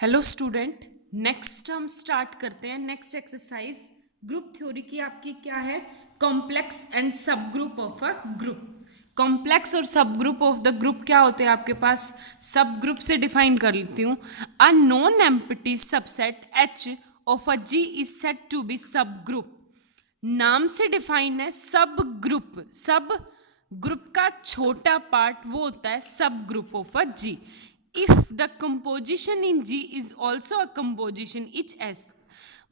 Hello student, next हम start करते हैं। नेक्स्ट एक्सरसाइज ग्रुप थ्योरी की आपकी क्या है? कॉम्प्लेक्स एंड सब group of a group. Complex और सब ग्रुप ऑफ द ग्रुप क्या होते हैं आपके पास? सब ग्रुप से डिफाइन कर लेती हूँ। A non empty subset H of a G is said to be subgroup. नाम से डिफाइन है सब ग्रुप। सब ग्रुप का छोटा पार्ट वो होता है subgroup of a G. If the composition in G is also a composition in H.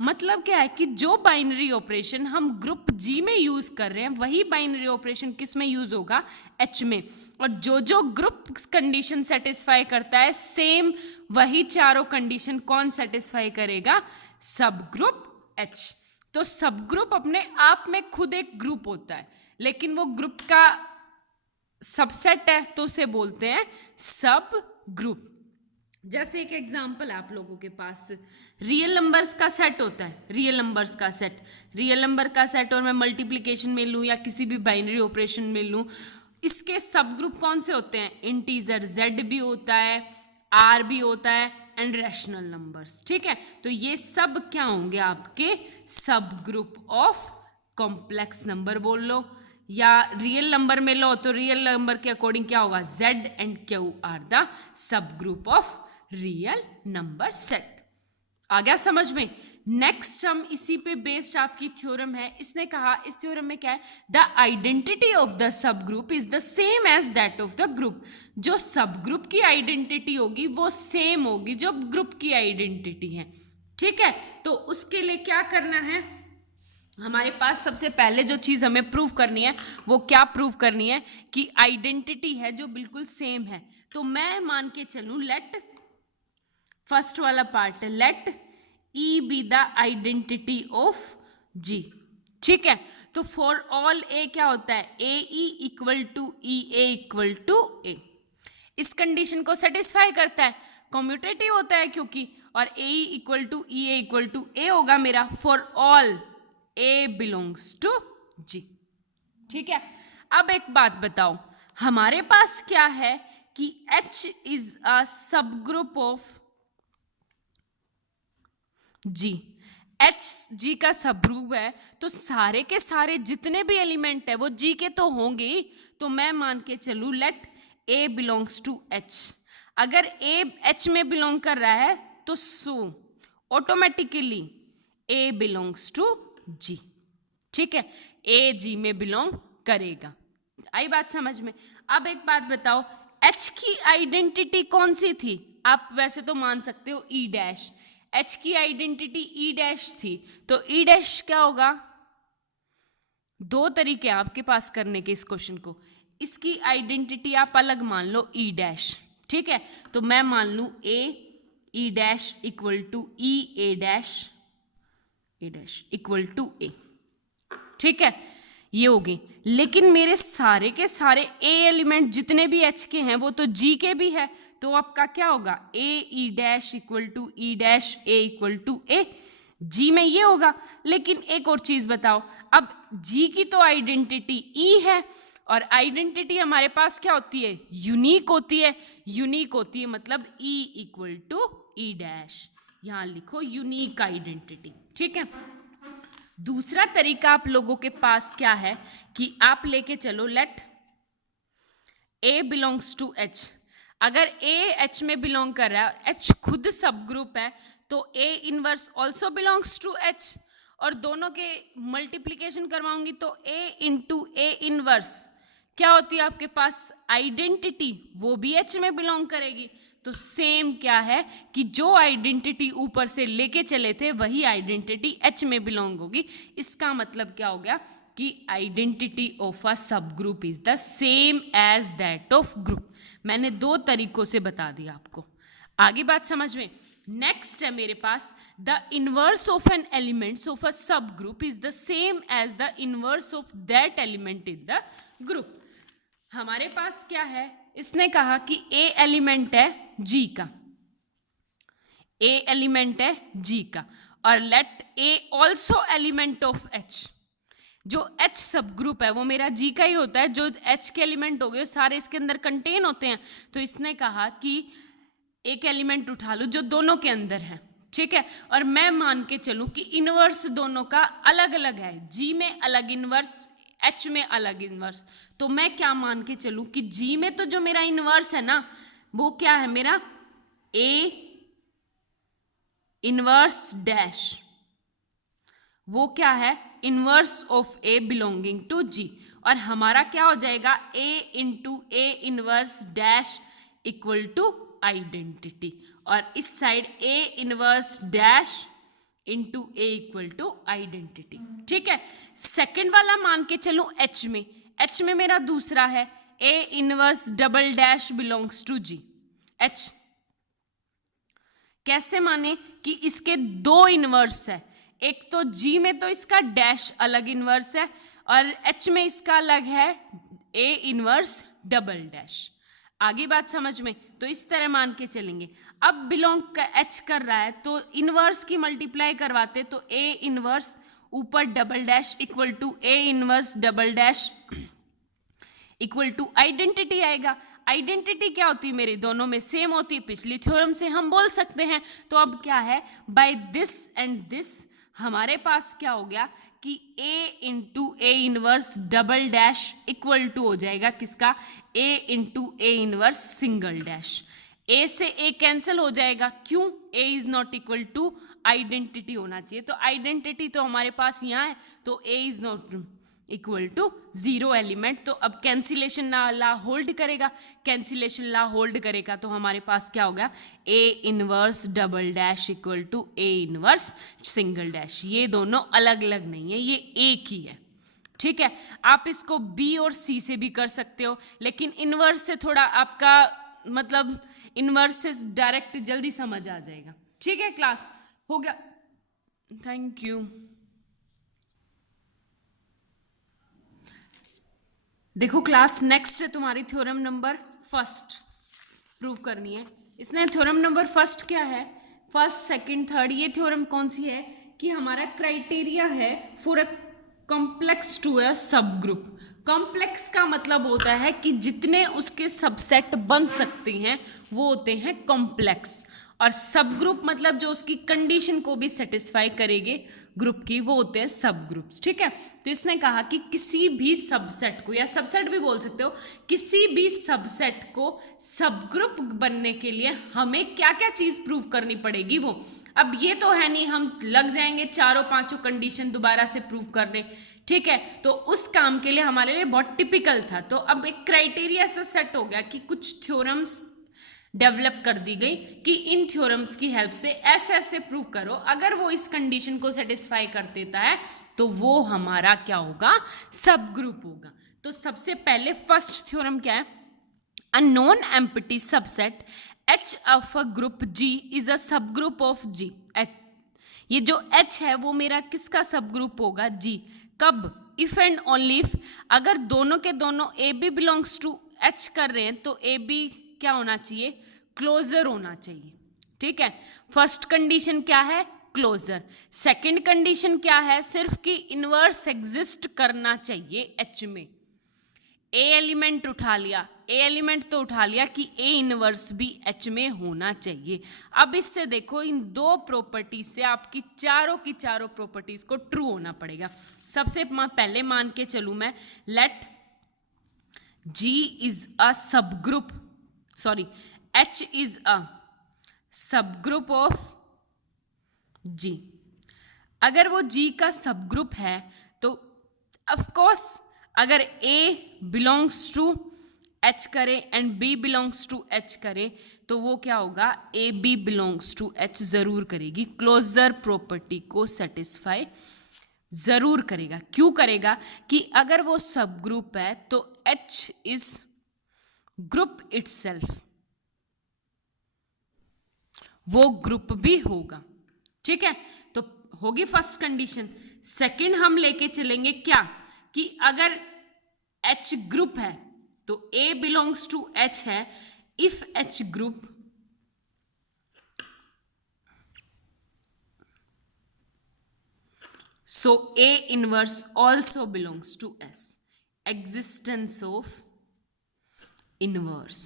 मतलब क्या है कि जो बाइनरी ऑपरेशन हम ग्रुप जी में यूज कर रहे हैं वही बाइनरी ऑपरेशन किस में यूज होगा? एच में। और जो जो ग्रुप कंडीशन सेटिस्फाई करता है सेम वही चारों कंडीशन कौन सेटिस्फाई करेगा? सब ग्रुप एच। तो सब ग्रुप अपने आप में खुद एक ग्रुप होता है, लेकिन वो ग्रुप का सबसेट है तो उसे बोलते हैं सब ग्रुप। जैसे एक एग्जांपल है आप लोगों के पास, रियल नंबर्स का सेट होता है। रियल नंबर्स का सेट, रियल नंबर का सेट, और मैं मल्टीप्लिकेशन में लूँ या किसी भी बाइनरी ऑपरेशन में लूँ, इसके सब ग्रुप कौन से होते हैं? इंटीजर जेड भी होता है, आर भी होता है, एंड रैशनल नंबर्स। ठीक है, तो ये सब क्या होंगे? आपके सब ग्रुप ऑफ कॉम्प्लेक्स नंबर बोल लो, या रियल नंबर में लो तो रियल नंबर के अकॉर्डिंग क्या होगा? Z and Q are the subgroup of real number set. आ गया समझ में? नेक्स्ट हम इसी पे बेस्ड आपकी थ्योरम है। इसने कहा, इस थ्योरम में क्या है? The identity of the subgroup is the same as that of the group. जो सब ग्रुप की आइडेंटिटी होगी वो सेम होगी जो ग्रुप की आइडेंटिटी है। ठीक है, तो उसके लिए क्या करना है हमारे पास? सबसे पहले जो चीज हमें प्रूव करनी है वो क्या प्रूव करनी है? कि आइडेंटिटी है जो बिल्कुल सेम है। तो मैं मान के चलूं, लेट फर्स्ट वाला पार्ट है, let E be the identity of G. ठीक है, तो फॉर ऑल ए क्या होता है? A E equal to E, A equal to A. इस कंडीशन को सेटिस्फाई करता है, कम्यूटेटिव होता है क्योंकि, और A equal to E, A equal to A होगा मेरा for all A belongs to G. ठीक है, अब एक बात बताओ, हमारे पास क्या है कि H is a subgroup of G. H G का सब ग्रुप है, तो सारे के सारे जितने भी एलिमेंट है वो जी के तो होंगे ही। तो मैं मान के चलूं, let A belongs to H. अगर ए एच में बिलोंग कर रहा है तो so automatically A belongs to G. ठीक है, ए जी में बिलोंग करेगा। आई बात समझ में? अब एक बात बताओ, एच की आइडेंटिटी कौन सी थी? आप वैसे तो मान सकते हो ई डैश। एच की आइडेंटिटी ई डैश थी, तो ई डैश क्या होगा? दो तरीके हैं आपके पास करने के इस क्वेश्चन को। इसकी आइडेंटिटी आप अलग मान लो ई डैश। ठीक है, तो मैं मान लूं A E dash equal to E A dash equal to A. ठीक है, ये होगी। लेकिन मेरे सारे के सारे ए एलिमेंट जितने भी एच के हैं वो तो जी के भी है, तो आपका क्या होगा? A E dash equal to E dash A equal to A. G में ये होगा। लेकिन एक और चीज बताओ, अब जी की तो आइडेंटिटी ई है, और आइडेंटिटी हमारे पास क्या होती है? यूनिक होती है। यूनिक होती है मतलब E equal to E dash. यहां लिखो यूनिक आइडेंटिटी। ठीक है, दूसरा तरीका आप लोगों के पास क्या है कि आप लेके चलो, let A belongs to H. अगर ए एच में बिलोंग कर रहा है और एच खुद सब ग्रुप है, तो A inverse also belongs to H, और दोनों के मल्टीप्लीकेशन करवाऊंगी तो ए इंटू ए इनवर्स क्या होती है आपके पास? आइडेंटिटी, वो भी एच में बिलोंग करेगी। तो सेम क्या है कि जो आइडेंटिटी ऊपर से लेके चले थे वही आइडेंटिटी एच में बिलोंग होगी। इसका मतलब क्या हो गया कि identity of a subgroup is the same as that of group. मैंने दो तरीकों से बता दिया आपको। आगे बात समझ में? नेक्स्ट है मेरे पास, the inverse of an elements of a subgroup is the same as the inverse of that element in the group. हमारे पास क्या है? इसने कहा कि ए एलिमेंट है जी का, ए एलिमेंट है जी का, और let A also element of H. जो एच सब ग्रुप है वो मेरा जी का ही होता है। जो एच के एलिमेंट हो गए सारे इसके अंदर कंटेन होते हैं। तो इसने कहा कि एक एलिमेंट उठा लूँ जो दोनों के अंदर है, ठीक है, और मैं मान के चलूँ कि इनवर्स दोनों का अलग अलग है, जी में अलग इनवर्स, एच में अलग इनवर्स, तो मैं क्या मान के चलूँ कि जी में तो जो मेरा इनवर्स है ना वो क्या है, मेरा ए इनवर्स डैश, वो क्या है, inverse of A belonging to G, और हमारा क्या हो जाएगा, A into A inverse dash equal to identity, और इस side A inverse dash into A equal to identity, ठीक है। सेकेंड वाला मान के चलूं एच में, एच में मेरा दूसरा है A inverse double dash belongs to G, H कैसे माने कि इसके दो इनवर्स है, एक तो जी में तो इसका डैश अलग इनवर्स है और एच में इसका अलग है ए इनवर्स डबल डैश, आगे बात समझ में, तो इस तरह मान के चलेंगे। अब बिलोंग एच कर रहा है तो इनवर्स की मल्टीप्लाई करवाते तो ए इनवर्स ऊपर double dash equal to A inverse double dash equal to identity आएगा। आइडेंटिटी क्या होती है, मेरी दोनों में सेम होती है, पिछली थ्योरम से हम बोल सकते हैं। तो अब क्या है, बाय दिस एंड दिस हमारे पास क्या हो गया कि a into A inverse double dash equal to हो जाएगा किसका, a into A inverse single dash, a से a कैंसिल हो जाएगा, क्यों, a is not equal to identity होना चाहिए, तो आइडेंटिटी तो हमारे पास यहाँ है, तो a is not equal to zero element, तो अब कैंसिलेशन ला होल्ड करेगा, कैंसिलेशन ला होल्ड करेगा तो हमारे पास क्या होगा, A inverse double dash equal to A inverse single dash, ये दोनों अलग अलग नहीं है, ये एक ही है, ठीक है। आप इसको बी और सी से भी कर सकते हो, लेकिन इनवर्स से थोड़ा आपका मतलब इनवर्स से डायरेक्ट जल्दी समझ आ जाएगा, ठीक है। क्लास हो गया, थैंक यू। देखो क्लास, नेक्स्ट है तुम्हारी थ्योरम नंबर फर्स्ट प्रूव करनी है। इसने थ्योरम नंबर फर्स्ट क्या है, फर्स्ट सेकंड थर्ड, ये थ्योरम कौन सी है कि हमारा क्राइटेरिया है for a complex to a subgroup. Complex का मतलब होता है कि जितने उसके सबसेट बन सकती हैं वो होते हैं कॉम्प्लेक्स, और सब ग्रुप मतलब जो उसकी कंडीशन को भी सेटिस्फाई करेंगे ग्रुप की, वो होते हैं सब ग्रुप्स, ठीक है। तो इसने कहा कि किसी भी सबसेट को, या सबसेट भी बोल सकते हो, किसी भी सबसेट को सब ग्रुप बनने के लिए हमें क्या क्या चीज प्रूव करनी पड़ेगी वो। अब ये तो है नहीं हम लग जाएंगे चारों पांचों कंडीशन दोबारा से प्रूव करने, ठीक है, तो उस काम के लिए हमारे लिए बहुत टिपिकल था। तो अब एक क्राइटेरिया ऐसा सेट हो गया कि कुछ थ्योरम्स डेवलप कर दी गई कि इन थ्योरम्स की हेल्प से ऐसे ऐसे प्रूव करो, अगर वो इस कंडीशन को सेटिस्फाई कर देता है तो वो हमारा क्या होगा, सब ग्रुप होगा। तो सबसे पहले फर्स्ट थ्योरम क्या है, अ non empty subset H of a group G is a subgroup of G। ये जो H है वो मेरा किसका सब ग्रुप होगा, G। कब, इफ एंड ओनली इफ, अगर दोनों के दोनों A B belongs to H कर रहे हैं तो ए बी क्या होना चाहिए, क्लोजर होना चाहिए, ठीक है। फर्स्ट कंडीशन क्या है, क्लोजर। सेकंड कंडीशन क्या है, सिर्फ कि इनवर्स एग्जिस्ट करना चाहिए एच में। ए एलिमेंट उठा लिया, ए एलिमेंट तो उठा लिया कि ए इनवर्स भी एच में होना चाहिए। अब इससे देखो इन दो प्रॉपर्टी से आपकी चारों की चारों प्रॉपर्टीज को ट्रू होना पड़ेगा। सबसे पहले मान के चलूं मैं, लेट G इज अ सब group, sorry H is a subgroup of G। अगर वो G का सब ग्रुप है तो ऑफ कोर्स अगर A बिलोंग्स टू H करे and B belongs to H करे तो वो क्या होगा, A B belongs to H जरूर करेगी, क्लोजर प्रॉपर्टी को सेटिस्फाई जरूर करेगा। क्यों करेगा कि अगर वो सब ग्रुप है तो H इज ग्रुप इटसेल्फ, वो ग्रुप भी होगा, ठीक है। तो होगी फर्स्ट कंडीशन। सेकंड हम लेके चलेंगे क्या, कि अगर H ग्रुप है तो A बिलोंग्स टू H है, if H group so A inverse also belongs to S, existence of inverse,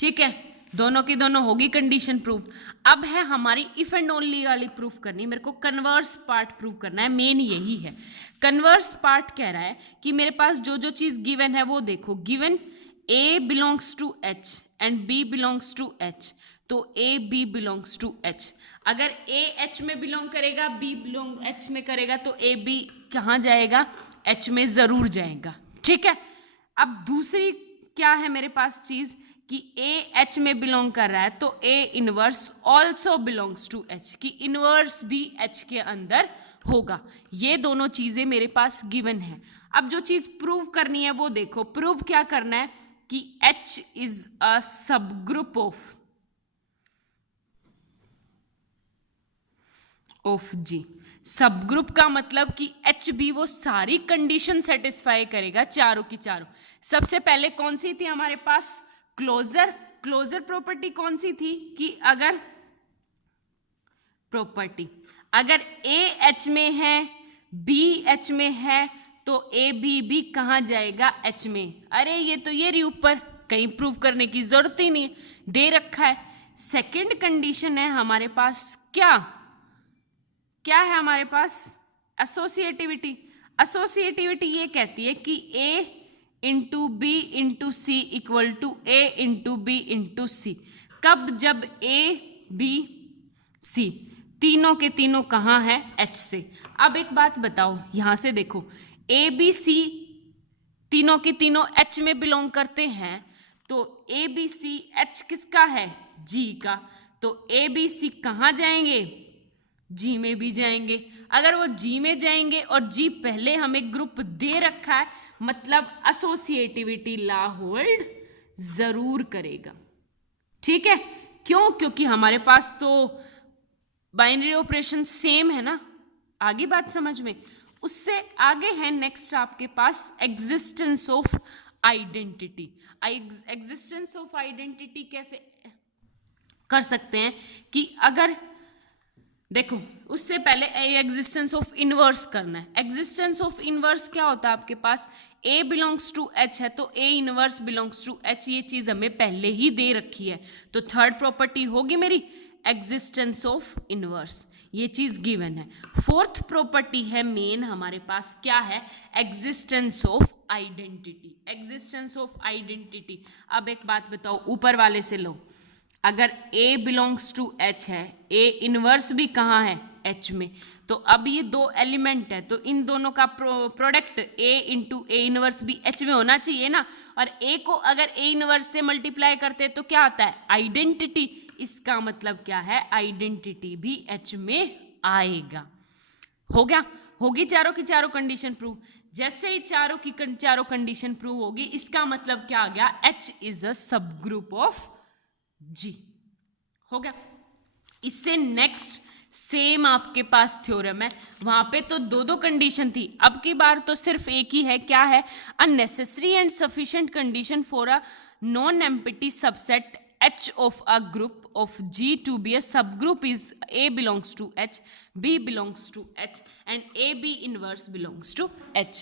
ठीक है। दोनों की दोनों होगी कंडीशन प्रूफ। अब है हमारी इफ एंड ओनली वाली प्रूफ करनी, मेरे को कन्वर्स पार्ट प्रूव करना है, मेन यही है। कन्वर्स पार्ट कह रहा है कि मेरे पास जो जो चीज गिवन है वो देखो, given A belongs to H and B belongs to H, तो A B belongs to H। अगर A H में बिलोंग करेगा, B बिलोंग H में करेगा, तो A B कहाँ जाएगा, H में जरूर जाएगा। ठीक है, अब दूसरी क्या है मेरे पास चीज कि A H में बिलोंग कर रहा है, तो A inverse also belongs to H, कि इनवर्स भी H के अंदर होगा। ये दोनों चीजें मेरे पास गिवन है। अब जो चीज प्रूव करनी है वो देखो, प्रूव क्या करना है कि H is a subgroup of G। सब ग्रुप का मतलब कि H भी वो सारी कंडीशन सेटिस्फाई करेगा, चारों की चारों। सबसे पहले कौन सी थी हमारे पास, क्लोजर। क्लोजर प्रॉपर्टी कौन सी थी कि अगर प्रॉपर्टी अगर A H में है, B H में है, तो A B भी कहाँ जाएगा, H में। अरे ये तो ये रही ऊपर, कहीं प्रूव करने की जरूरत ही नहीं है, दे रखा है। सेकंड कंडीशन है हमारे पास क्या क्या है हमारे पास, एसोसिएटिविटी। एसोसिएटिविटी ये कहती है कि A into B into C equal to A into B into C. कब, जब A B C तीनों के तीनों कहाँ है, H से। अब एक बात बताओ, यहां से देखो, A B C तीनों के तीनों H में बिलोंग करते हैं, तो A B C H किसका है, G का, तो A B C कहाँ जाएंगे, G में भी जाएंगे। अगर वो G में जाएंगे और G पहले हमें ग्रुप दे रखा है, मतलब एसोसिएटिविटी लॉ होल्ड जरूर करेगा। ठीक है, क्यों, क्योंकि हमारे पास तो बाइनरी ऑपरेशन सेम है ना। आगे बात समझ में। उससे आगे है नेक्स्ट आपके पास existence of identity. Existence of identity कैसे कर सकते हैं कि अगर देखो, उससे पहले एग्जिस्टेंस ऑफ इनवर्स करना है। एग्जिस्टेंस ऑफ इनवर्स क्या होता है आपके पास, A बिलोंग्स टू H है, तो A inverse belongs to H, ये चीज हमें पहले ही दे रखी है, तो थर्ड प्रॉपर्टी होगी मेरी एग्जिस्टेंस ऑफ इनवर्स, ये चीज गिवन है। फोर्थ प्रॉपर्टी है मेन हमारे पास, क्या है, existence of identity. Existence of identity. अब एक बात बताओ, ऊपर वाले से लो, अगर A बिलोंग्स टू H है, A इनवर्स भी कहाँ है, H में, तो अब ये दो एलिमेंट है, तो इन दोनों का product A into A inverse भी H में होना चाहिए ना। और A को अगर A इनवर्स से मल्टीप्लाई करते हैं तो क्या आता है, आइडेंटिटी। इसका मतलब क्या है, आइडेंटिटी भी H में आएगा। हो गया, होगी चारों की चारों कंडीशन प्रूव। जैसे ही चारों की चारों कंडीशन प्रूव होगी, इसका मतलब क्या आ गया, H is a subgroup of G। हो गया। इससे नेक्स्ट सेम आपके पास थ्योरम है, वहां पे तो दो दो कंडीशन थी, अब की बार तो सिर्फ एक ही है। क्या है, a necessary and sufficient condition for a non empty subset H of a group of G to be a subgroup is A belongs to H, B belongs to H and AB inverse belongs to H।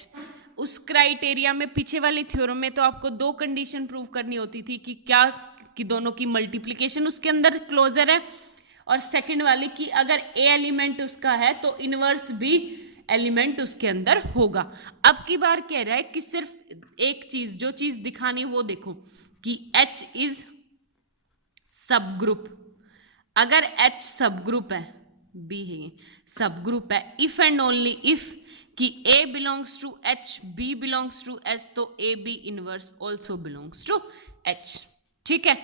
उस criteria में पीछे वाली theorem में तो आपको दो condition prove करनी होती थी कि क्या, कि दोनों की मल्टीप्लिकेशन उसके अंदर क्लोजर है, और सेकंड वाली कि अगर A एलिमेंट उसका है तो इनवर्स भी एलिमेंट उसके अंदर होगा। अब की बार कह रहा है कि सिर्फ एक चीज, जो चीज दिखानी वो देखो कि H इज सब ग्रुप। अगर H सब ग्रुप है, B है सब ग्रुप है, इफ एंड ओनली इफ कि A belongs to H, B belongs to S, तो A B inverse also belongs to H। ठीक है,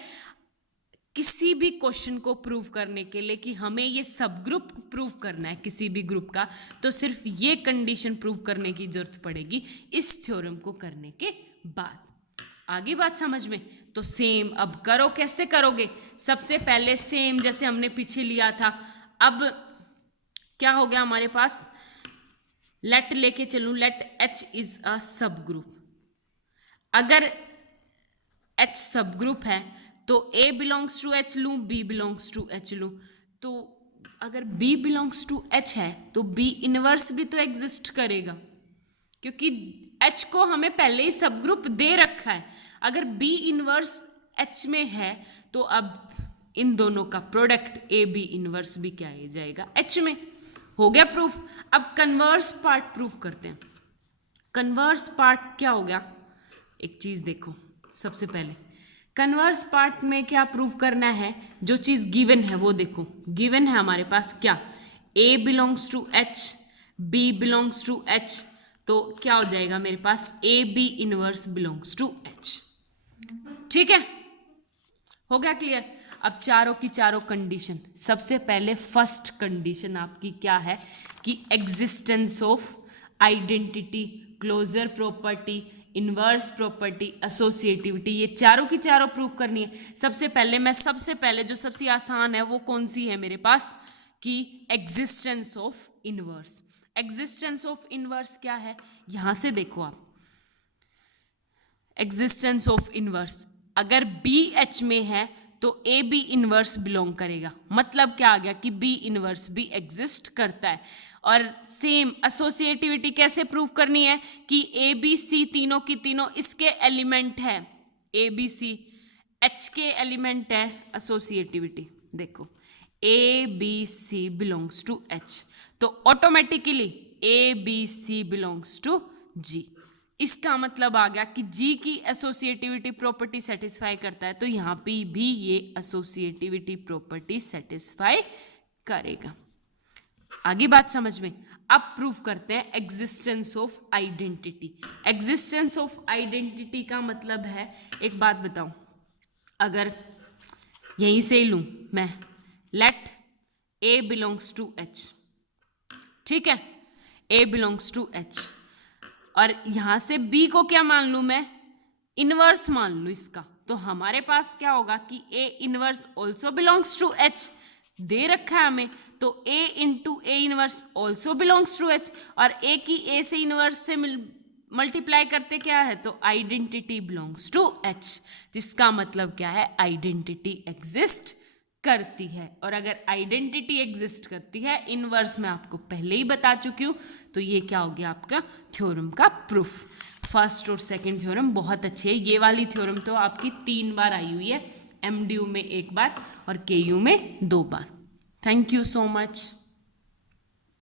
किसी भी क्वेश्चन को प्रूव करने के लिए कि हमें ये सब ग्रुप प्रूव करना है किसी भी ग्रुप का, तो सिर्फ ये कंडीशन प्रूव करने की जरूरत पड़ेगी इस थ्योरम को करने के बाद। आगे बात समझ में। तो सेम अब करो, कैसे करोगे, सबसे पहले सेम जैसे हमने पीछे लिया था। अब क्या हो गया हमारे पास, लेट लेके चलूं, late H is a subgroup. अगर H सब ग्रुप है तो A बिलोंग्स टू H लूं, B बिलोंग्स टू H लूं, तो अगर B बिलोंग्स टू H है तो B इनवर्स भी तो एग्जिस्ट करेगा, क्योंकि H को हमें पहले ही सब ग्रुप दे रखा है। अगर B इनवर्स H में है तो अब इन दोनों का प्रोडक्ट ए बी इनवर्स भी क्या आ जाएगा, एच में। हो गया प्रूफ। अब कन्वर्स पार्ट प्रूफ करते हैं। कन्वर्स पार्ट क्या हो गया, एक चीज देखो, सबसे पहले कन्वर्स पार्ट में क्या प्रूफ करना है, जो चीज गिवन है वो देखो। गिवन है हमारे पास क्या, A belongs to H, B belongs to H, तो क्या हो जाएगा मेरे पास, A B inverse belongs to H. ठीक है, हो गया क्लियर। अब चारों की चारों कंडीशन, सबसे पहले फर्स्ट कंडीशन आपकी क्या है कि existence of identity, closure property, inverse property, associativity, ये चारों की चारों प्रूव करनी है। सबसे पहले जो सबसे आसान है वो कौन सी है मेरे पास, कि existence of inverse. Existence of inverse क्या है, यहां से देखो आप, एग्जिस्टेंस ऑफ इनवर्स अगर बी एच में है तो ए बी इनवर्स बिलोंग करेगा। मतलब क्या आ गया कि बी इनवर्स भी एग्जिस्ट करता है। और सेम एसोसिएटिविटी कैसे प्रूव करनी है कि ए बी सी तीनों की तीनों इसके एलिमेंट है, ए बी सी एच के एलिमेंट है। एसोसिएटिविटी देखो, A B C belongs to H, तो automatically A B C belongs to G. इसका मतलब आ गया कि जी की एसोसिएटिविटी प्रॉपर्टी सेटिस्फाई करता है, तो यहां पे भी ये एसोसिएटिविटी प्रॉपर्टी सेटिस्फाई करेगा। आगे बात समझ में। अब प्रूफ करते हैं existence of identity. Existence of identity का मतलब है, एक बात बताऊं, अगर यहीं से ही लूं मैं, let A belongs to H, ठीक है, ए बिलोंग्स टू एच, और यहां से बी को क्या मान लूं मैं, इनवर्स मान लूं इसका, तो हमारे पास क्या होगा कि A inverse also belongs to H दे रखा है हमें, तो A into A inverse also belongs to H, और ए की ए से इनवर्स से मल्टीप्लाई करते क्या है, तो आइडेंटिटी बिलोंग्स टू एच, जिसका मतलब क्या है, आइडेंटिटी एग्जिस्ट करती है। और अगर आइडेंटिटी एग्जिस्ट करती है, इनवर्स मैं आपको पहले ही बता चुकी हूं, तो ये क्या हो गया आपका थ्योरम का प्रूफ। फर्स्ट और सेकंड थ्योरम बहुत अच्छी है। ये वाली थ्योरम तो आपकी 3 बार आई हुई है, एमडीयू में 1 बार और केयू में 2 बार। Thank you so much.